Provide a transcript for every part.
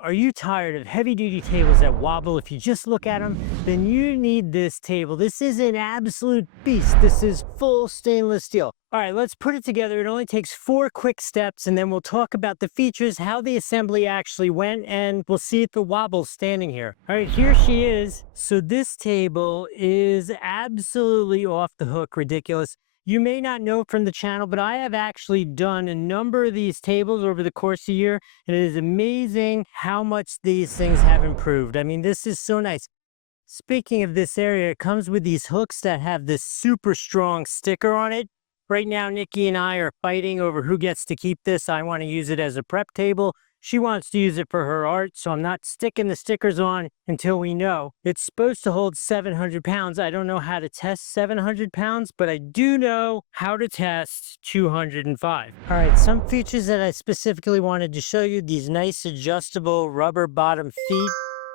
Are you tired of heavy-duty tables that wobble if you just look at them? Then you need this table. This is an absolute beast. This is full stainless steel. All right, let's put it together. It only takes 4 quick steps, and then we'll talk about the features, how the assembly actually went, and we'll see if it wobbles standing here. All right, here she is. So this table is absolutely off the hook ridiculous. You may not know from the channel, but I have actually done a number of these tables over the course of the year, and it is amazing how much these things have improved. I mean, this is so nice. Speaking of this area, it comes with these hooks that have this super strong sticker on it. Right now, Nikki and I are fighting over who gets to keep this. I want to use it as a prep table. She wants to use it for her art, so I'm not sticking the stickers on until we know. It's supposed to hold 700 pounds. I don't know how to test 700 pounds, but I do know how to test 205. All right, some features that I specifically wanted to show you, these nice adjustable rubber bottom feet,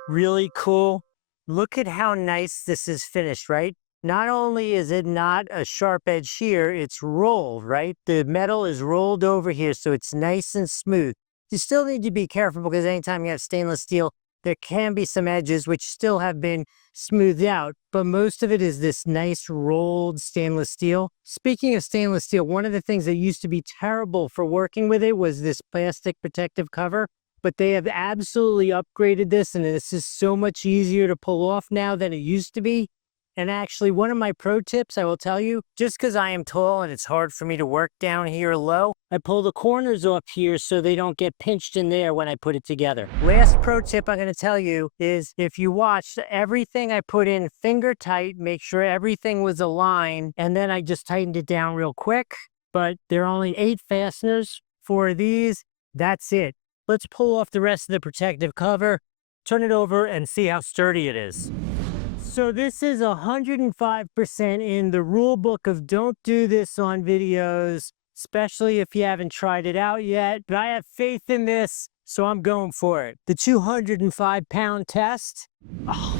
really cool. Look at how nice this is finished, right? Not only is it not a sharp edge here, it's rolled, right? The metal is rolled over here, so it's nice and smooth. You still need to be careful because anytime you have stainless steel, there can be some edges which still have been smoothed out, but most of it is this nice rolled stainless steel. Speaking of stainless steel, one of the things that used to be terrible for working with it was this plastic protective cover, but they have absolutely upgraded this, and this is so much easier to pull off now than it used to be. And actually, one of my pro tips I will tell you, just because I am tall and it's hard for me to work down here low, I pull the corners off here so they don't get pinched in there when I put it together. Last pro tip I'm going to tell you is if you watch everything I put in finger tight, make sure everything was aligned, and then I just tightened it down real quick. But there are only 8 fasteners for these. That's it. Let's pull off the rest of the protective cover, turn it over, and see how sturdy it is. So this is 105% in the rule book of don't do this on videos, especially if you haven't tried it out yet. But I have faith in this, so I'm going for it. The 205-pound test. Oh,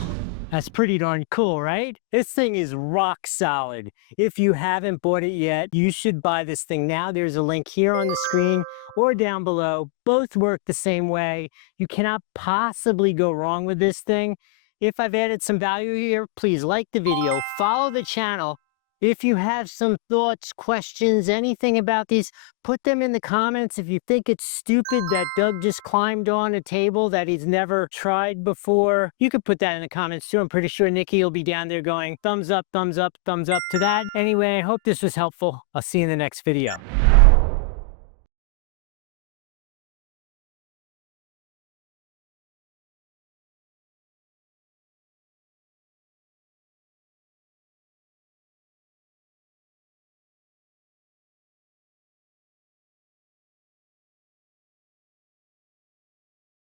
that's pretty darn cool, right? This thing is rock solid. If you haven't bought it yet, you should buy this thing now. There's a link here on the screen or down below. Both work the same way. You cannot possibly go wrong with this thing. If I've added some value here, please like the video, follow the channel. If you have some thoughts, questions, anything about these, put them in the comments. If you think it's stupid that Doug just climbed on a table that he's never tried before, you could put that in the comments too. I'm pretty sure Nikki will be down there going thumbs up, thumbs up, thumbs up to that. Anyway, I hope this was helpful. I'll see you in the next video.